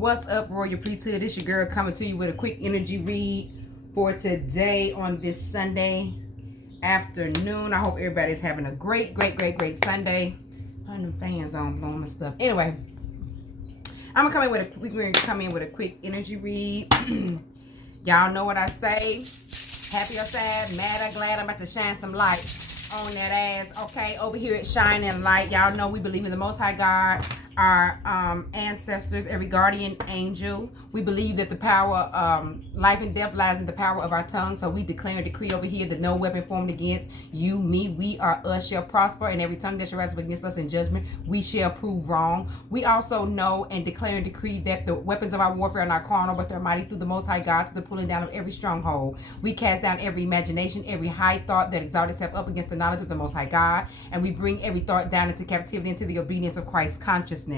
What's up, Royal Priesthood? It's your girl coming to you with a quick energy read for today on this Sunday afternoon. I hope everybody's having a great Sunday. Turn them fans on, blowing my stuff. Anyway, we're going to come in with a quick energy read. Y'all know what I say. Happy or sad, mad or glad, I'm about to shine some light on that ass. Okay, over here at Shining Light, y'all know we believe in the Most High God, our ancestors, every guardian angel. We believe that the power, life and death lies in the power of our tongue. So we declare and decree over here that no weapon formed against you, me, we, or us shall prosper, and every tongue that shall rise up against us in judgment, we shall prove wrong. We also know and declare and decree that the weapons of our warfare are not carnal, but they're mighty through the Most High God to the pulling down of every stronghold. We cast down every imagination, every high thought that exalts itself up against the knowledge of the Most High God, and we bring every thought down into captivity, into the obedience of Christ's consciousness.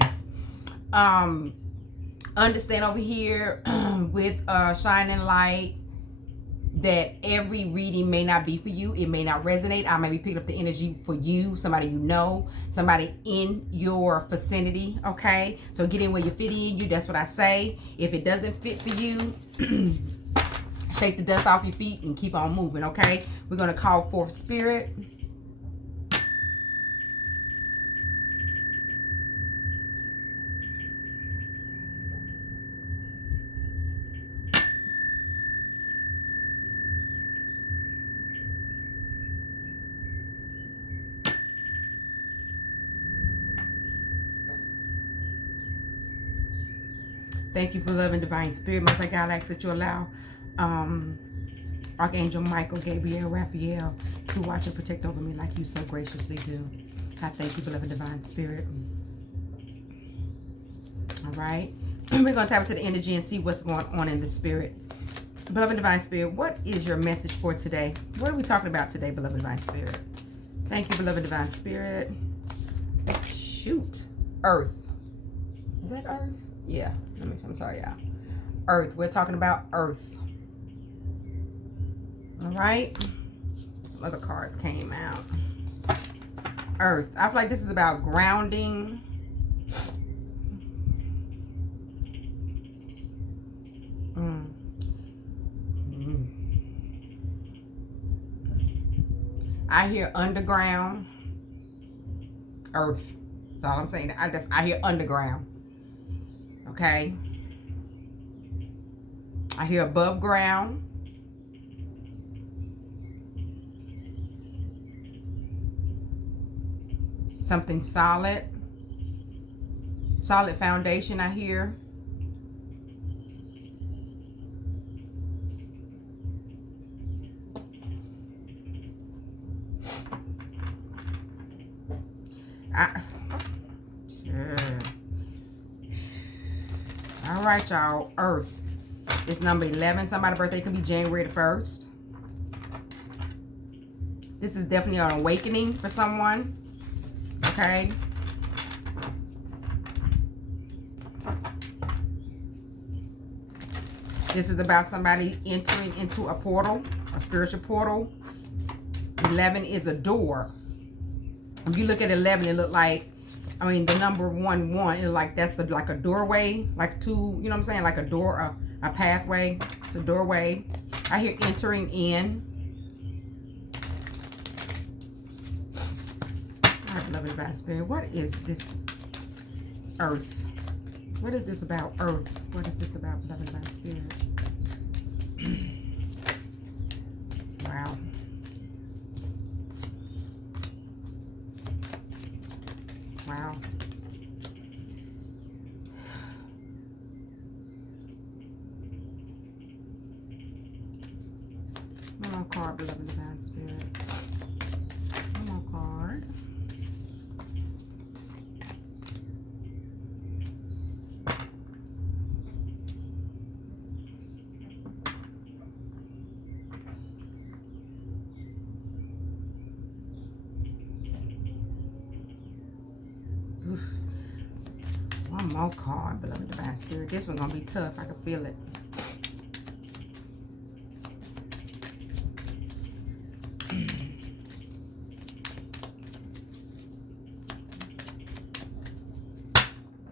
Understand over here with Shining Light that every reading may not be for you. It may not resonate. I may be picking up the energy for you, somebody you know, somebody in your vicinity. Okay, so get in where you fit in. That's what I say. If it doesn't fit for you, shake the dust off your feet and keep on moving. Okay, we're going to call forth spirit. Thank you for love and divine spirit. Most High God, I ask that you allow Archangel Michael, Gabriel, Raphael to watch and protect over me like you so graciously do. I thank you for love and divine spirit. All right. We're going to tap into the energy and see what's going on in the spirit. Beloved divine spirit, what is your message for today? What are we talking about today, beloved divine spirit? Thank you, beloved divine spirit. Shoot. Earth. Is that Earth? Yeah. I'm sorry, y'all. Earth. We're talking about Earth. All right. Some other cards came out. Earth. I feel like this is about grounding. I hear underground. Earth. That's all I'm saying. I hear underground. Okay. I hear above ground. Something solid. Solid foundation, I hear. All right, y'all. Earth. It's number 11. Somebody's birthday could be January the 1st. This is definitely an awakening for someone. Okay. This is about somebody entering into a portal, a spiritual portal. 11 is a door. If you look at 11, it look like, I mean, the number 1, it's like that's like a doorway, like two, you know what I'm saying? Like a door, a pathway. It's a doorway. I hear entering in. All right, beloved divine spirit, what is this Earth? What is this about Earth? What is this about, beloved divine spirit? Wow. Wow. One more card, beloved divine spirit. One more card. Oof. One more card, beloved divine spirit. This one's gonna be tough. I can feel it.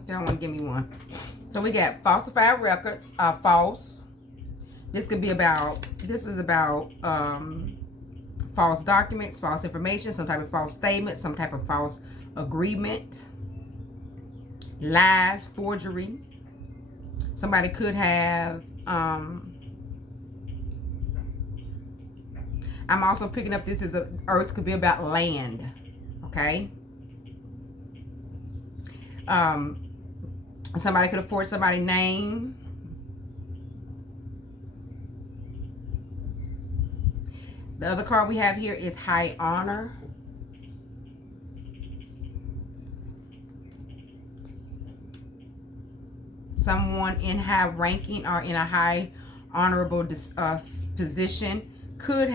Y'all want to give me one? So we got falsified records are false. This could be about, this is about false documents, false information, some type of false statement, some type of false agreement, lies, forgery. Somebody could have, I'm also picking up, this is a earth, could be about land, okay? Somebody could afford somebody's name. The other card we have here is high honor. Someone in high ranking or in a high honorable position could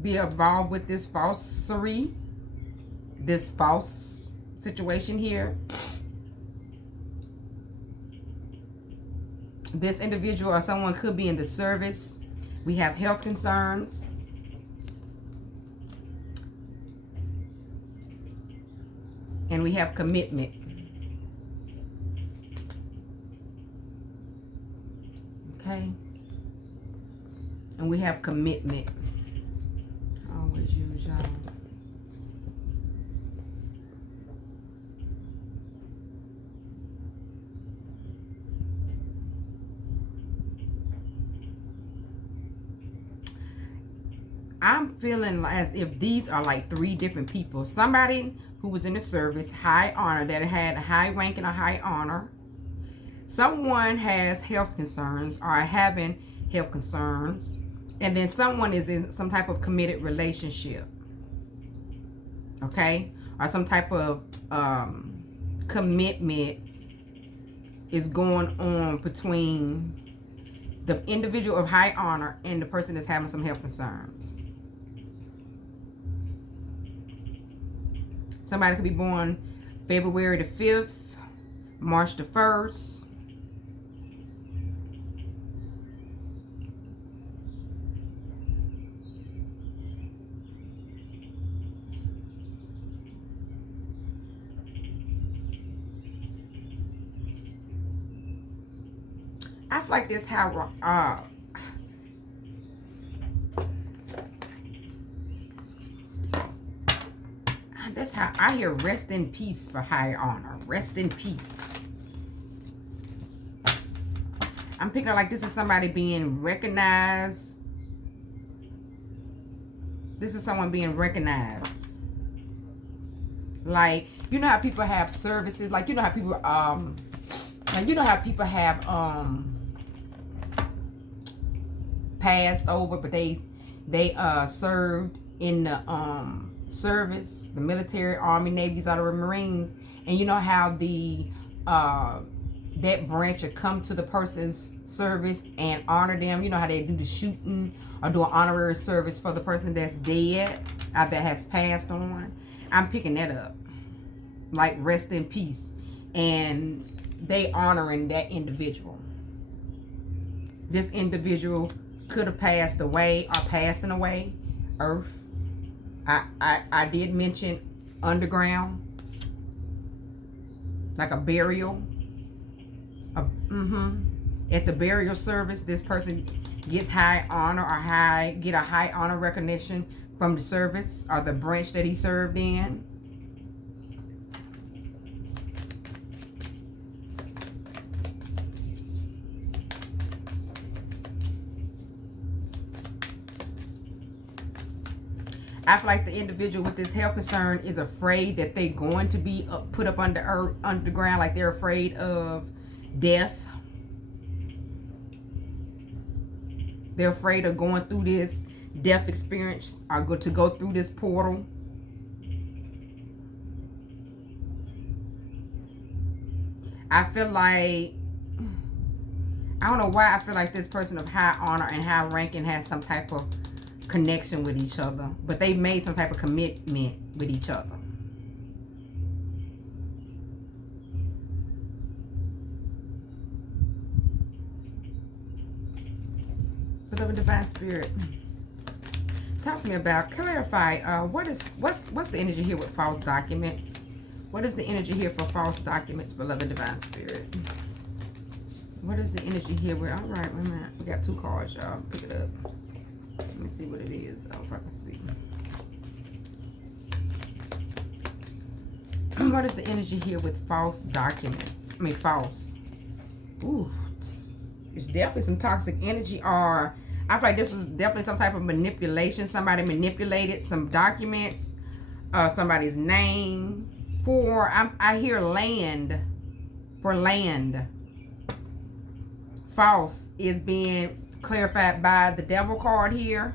be involved with this falsery, this false situation here. This individual or someone could be in the service. We have health concerns. And we have commitment. Okay. And we have commitment. Always use y'all. I'm feeling as if these are like three different people. Somebody who was in the service, high honor, that had a high rank and a high honor. Someone has health concerns or having health concerns. And then someone is in some type of committed relationship. Okay? Or some type of commitment is going on between the individual of high honor and the person that's having some health concerns. Somebody could be born February the 5th, March the 1st. I feel like this how that's how I hear rest in peace for high honor. Rest in peace. I'm picking up like this is somebody being recognized. This is someone being recognized. Like, you know how people have services, like you know how people have passed over, but they served in the service, the military, army, navies, or the marines, and you know how the that branch will come to the person's service and honor them. You know how they do the shooting or do an honorary service for the person that's dead or that has passed on. I'm picking that up, like rest in peace, and they honoring that individual. This individual could have passed away or passing away. Earth. I did mention underground, like a burial. At the burial service, this person gets high honor or get a high honor recognition from the service or the branch that he served in. I feel like the individual with this health concern is afraid that they're going to be put up underground, like they're afraid of death. They're afraid of going through this death experience or to go through this portal. I feel like, I don't know why I feel like this person of high honor and high ranking has some type of connection with each other, but they made some type of commitment with each other. Beloved Divine Spirit, talk to me about, clarify, what's the energy here with false documents? What is the energy here for false documents, Beloved Divine Spirit? What is the energy here? All right, wait a minute. We got 2 cards, y'all. Pick it up. Let me see what it is, though, if I can see. What is the energy here with false documents? I mean, false. Ooh, it's definitely some toxic energy, or I feel like this was definitely some type of manipulation. Somebody manipulated some documents, somebody's name. I hear land, for land. False is being clarified by the devil card here.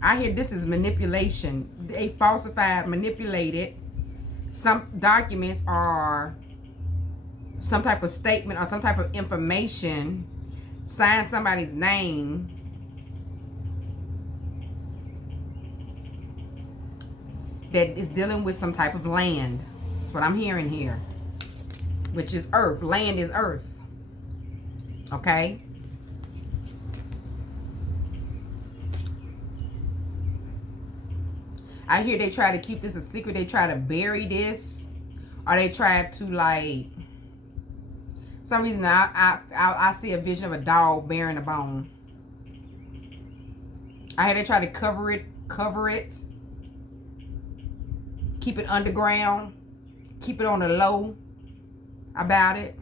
I hear this is manipulation. They falsified, manipulated. Some documents are some type of statement or some type of information. Sign somebody's name. That is dealing with some type of land. That's what I'm hearing here. Which is earth. Land is earth. Okay? I hear they try to keep this a secret. They try to bury this. Or they try to, like... some reason I see a vision of a dog bearing a bone. I hear they try to cover it. Keep it underground. Keep it on the low about it.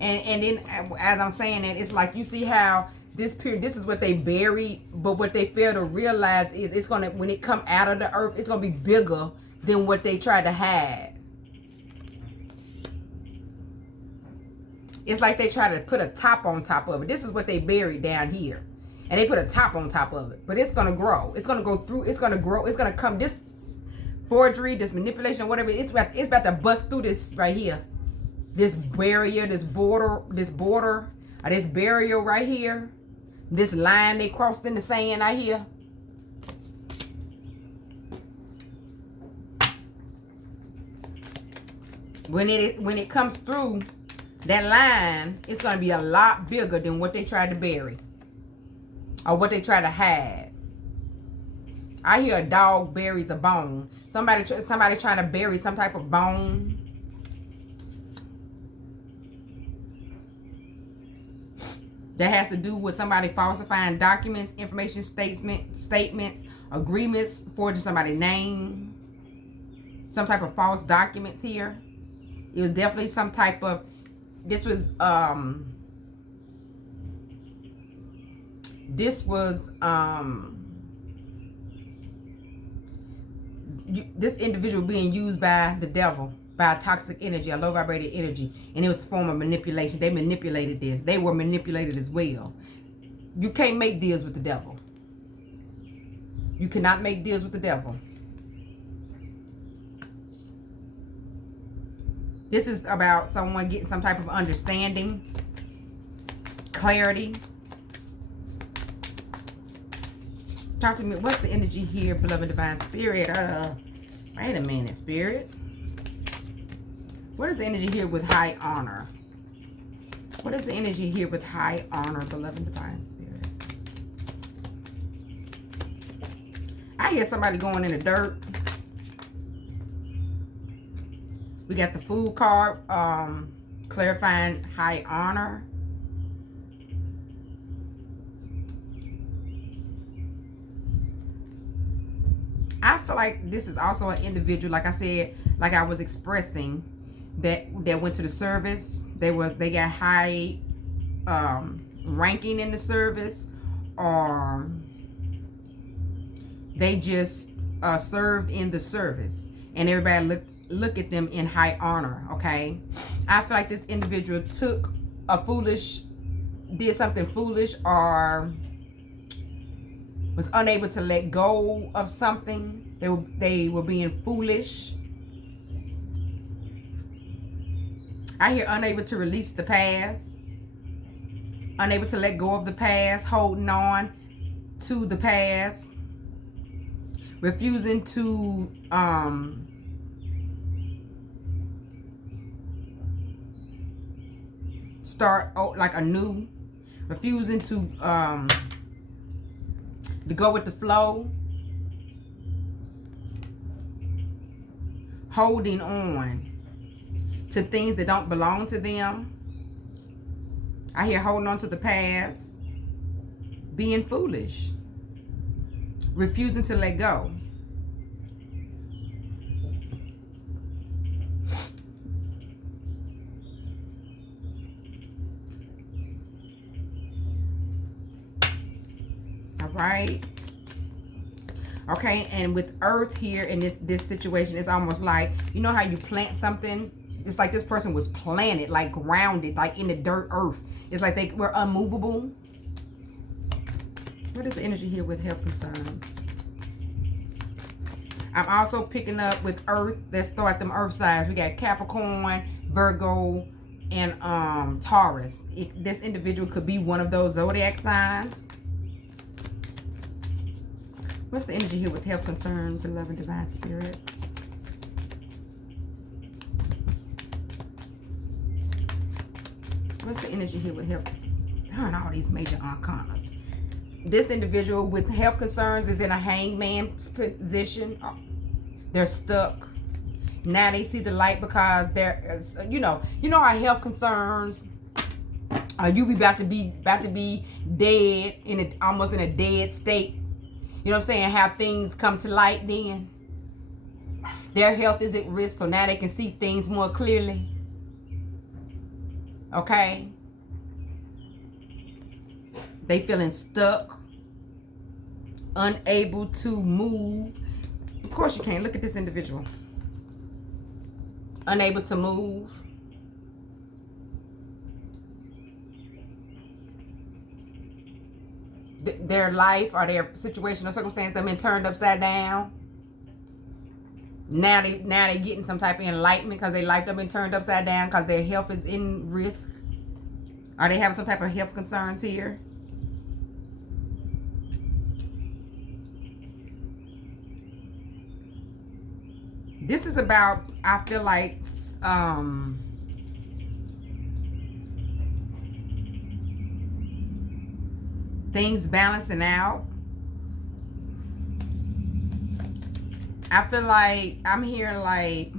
And then as I'm saying that, it's like you see how this period, this is what they buried, but what they fail to realize is it's gonna, when it come out of the earth, it's gonna be bigger than what they tried to hide. It's like they try to put a top on top of it. This is what they buried down here. And they put a top on top of it. But it's going to grow. It's going to go through. It's going to grow. It's going to come. This forgery, this manipulation, whatever. It's about to bust through this right here. This barrier, this border, this barrier right here. This line they crossed in the sand right here. When it comes through that line, it's going to be a lot bigger than what they tried to bury. Or what they try to hide. I hear a dog buries a bone. Somebody trying to bury some type of bone. That has to do with somebody falsifying documents, information statements, agreements, forging somebody's name. Some type of false documents here. It was definitely some type of, this was this individual being used by the devil, by a toxic energy, a low vibrated energy, and it was a form of manipulation. They manipulated this. They were manipulated as well. You can't make deals with the devil. You cannot make deals with the devil. This is about someone getting some type of understanding, clarity. Talk to me. What's the energy here, beloved divine spirit? Wait a minute, spirit. What is the energy here with high honor? What is the energy here with high honor, beloved divine spirit? I hear somebody going in the dirt. We got the food card, clarifying high honor. I feel like this is also an individual, like I said, like I was expressing, that went to the service. They got high ranking in the service, or they just served in the service, and everybody look at them in high honor. Okay, I feel like this individual did something foolish, or was unable to let go of something. They were being foolish. I hear unable to release the past, unable to let go of the past, holding on to the past, refusing to start like anew, refusing to go with the flow, holding on. to things that don't belong to them. I hear holding on to the past, being foolish, refusing to let go. All right. Okay, and with earth here in this situation, it's almost like, you know how you plant something? It's like this person was planted, like grounded, like in the dirt earth. It's like they were unmovable. What is the energy here with health concerns? I'm also picking up with earth. Let's throw out them earth signs. We got Capricorn, Virgo, and Taurus. This individual could be one of those zodiac signs. What's the energy here with health concerns, beloved divine spirit? What's the energy here with health? Darn, all these major arcanas. This individual with health concerns is in a hangman's position. They're stuck. Now they see the light because they're, you know our health concerns. You be about to be dead, almost in a dead state. You know what I'm saying? How things come to light then. Their health is at risk, so now they can see things more clearly. Okay? They feeling stuck, unable to move. Of course you can't. Look at this individual. Unable to move. Their life or their situation or circumstance have been turned upside down. Now they getting some type of enlightenment because their life have been turned upside down because their health is in risk. Are they having some type of health concerns here? This is about, I feel like, things balancing out. I feel like I'm hearing like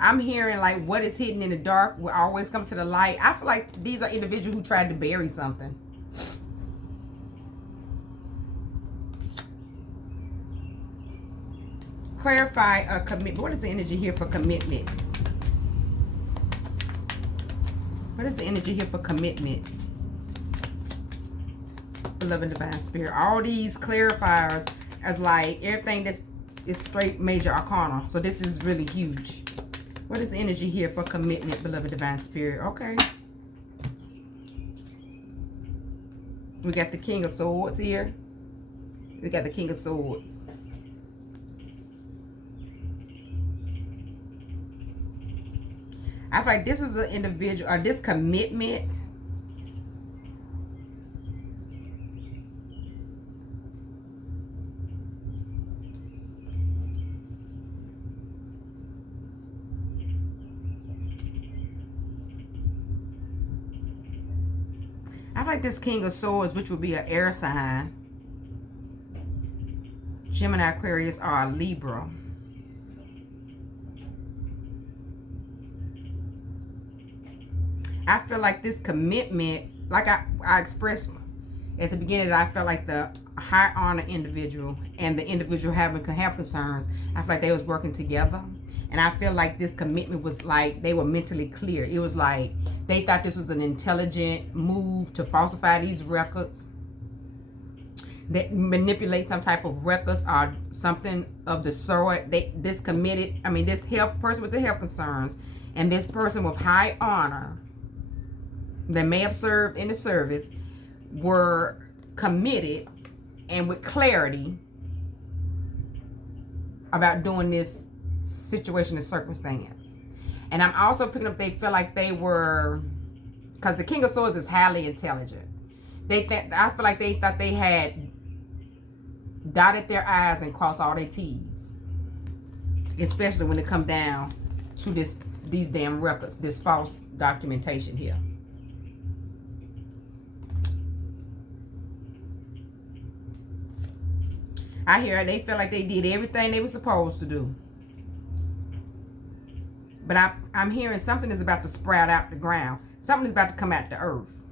I'm hearing like what is hidden in the dark will always come to the light. I feel like these are individuals who tried to bury something. Clarify a commitment. What is the energy here for commitment? What is the energy here for commitment? Beloved divine spirit. All these clarifiers as like everything that's is straight major arcana. So this is really huge. What is the energy here for commitment, beloved divine spirit? Okay. We got the King of Swords here. We got the King of Swords. I feel like this was an individual, or this commitment. I feel like this King of Swords, which would be an air sign. Gemini, Aquarius, or a Libra. I feel like this commitment, like I expressed at the beginning, that I felt like the high honor individual and the individual having health concerns, I feel like they was working together. And I feel like this commitment was like they were mentally clear. It was like they thought this was an intelligent move to falsify these records, that manipulate some type of records or something of the sort. This health person with the health concerns and this person with high honor that may have served in the service were committed and with clarity about doing this situation and circumstance. And I'm also picking up they feel like they were, because the King of Swords is highly intelligent. I feel like they thought they had dotted their I's and crossed all their T's, especially when it come down to these damn records, this false documentation here. I hear they feel like they did everything they were supposed to do. But I'm hearing something is about to sprout out the ground. Something is about to come out the earth.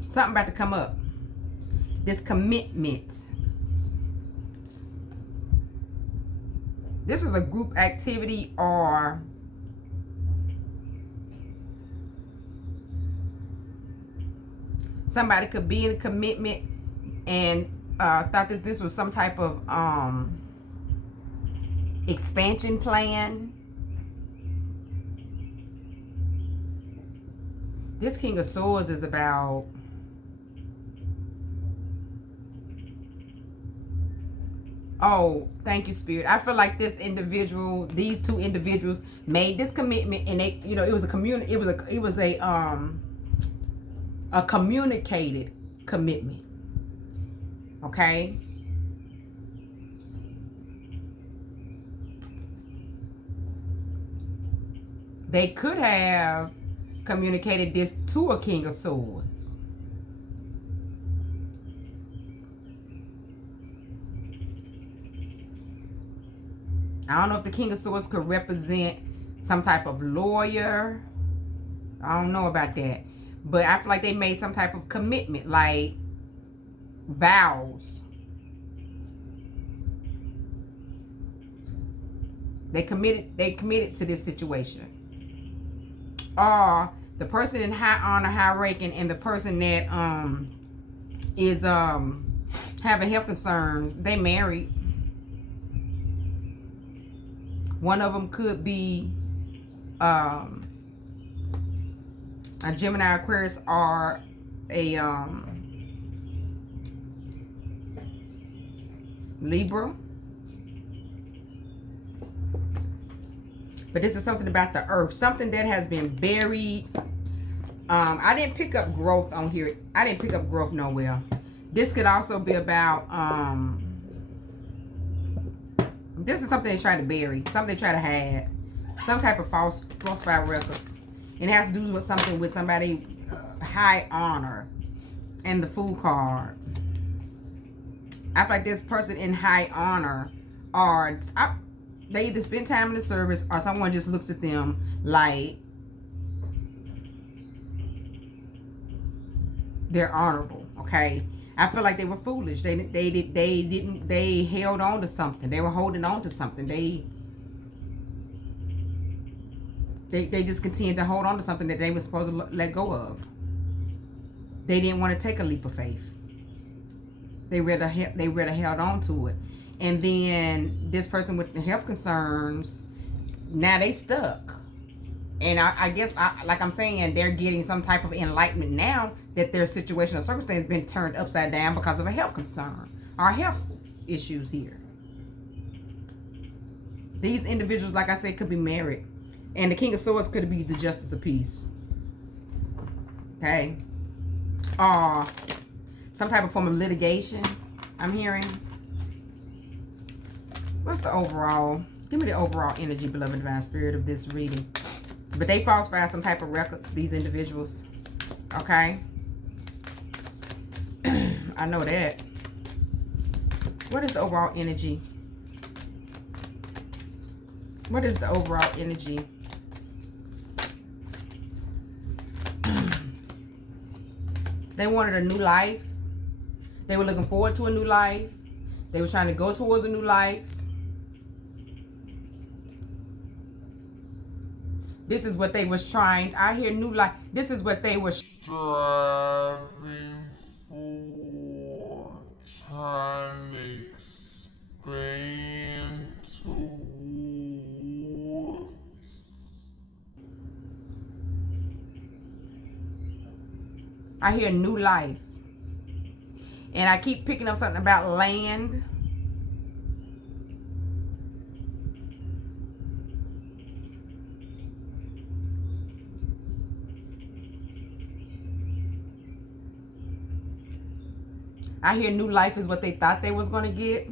Something about to come up. This commitment. This is a group activity, or somebody could be in a commitment and thought that this was some type of expansion plan. This King of Swords is about thank you, Spirit. I feel like this individual, these two individuals made this commitment, and they, you know, it was a communicated commitment. Okay? They could have communicated this to a King of Swords. I don't know if the King of Swords could represent some type of lawyer. I don't know about that. But I feel like they made some type of commitment, like vows. They committed to this situation. Or the person in high honor, high ranking, and the person that is having health concerns, they married. One of them could be a Gemini, Aquarius, or a Libra. But this is something about the earth. Something that has been buried. I didn't pick up growth on here. I didn't pick up growth nowhere. This could also be about this is something they try to bury, something they try to hide, some type of falsified records. It has to do with something with somebody high honor, and the Fool card. I feel like this person in high honor, or they either spend time in the service, or someone just looks at them like they're honorable. Okay. I feel like they were foolish. They held on to something. They were holding on to something. They just continued to hold on to something that they were supposed to let go of. They didn't want to take a leap of faith. They rather held on to it. And then this person with the health concerns, now they stuck. And I guess, like I'm saying, they're getting some type of enlightenment now that their situation or circumstance has been turned upside down because of a health concern or health issues here. These individuals, like I said, could be married. And the King of Swords could be the Justice of Peace. Okay? Or some type of form of litigation, I'm hearing. What's the overall? Give me the overall energy, beloved divine spirit, of this reading. But they falsified some type of records, these individuals. Okay? I know that. What is the overall energy? What is the overall energy? They wanted a new life. They were looking forward to a new life. They were trying to go towards a new life. This is what they was trying. I hear new life. This is what they were striving for. Trying to expand towards. I hear new life. And I keep picking up something about land. I hear new life is what they thought they was going to get.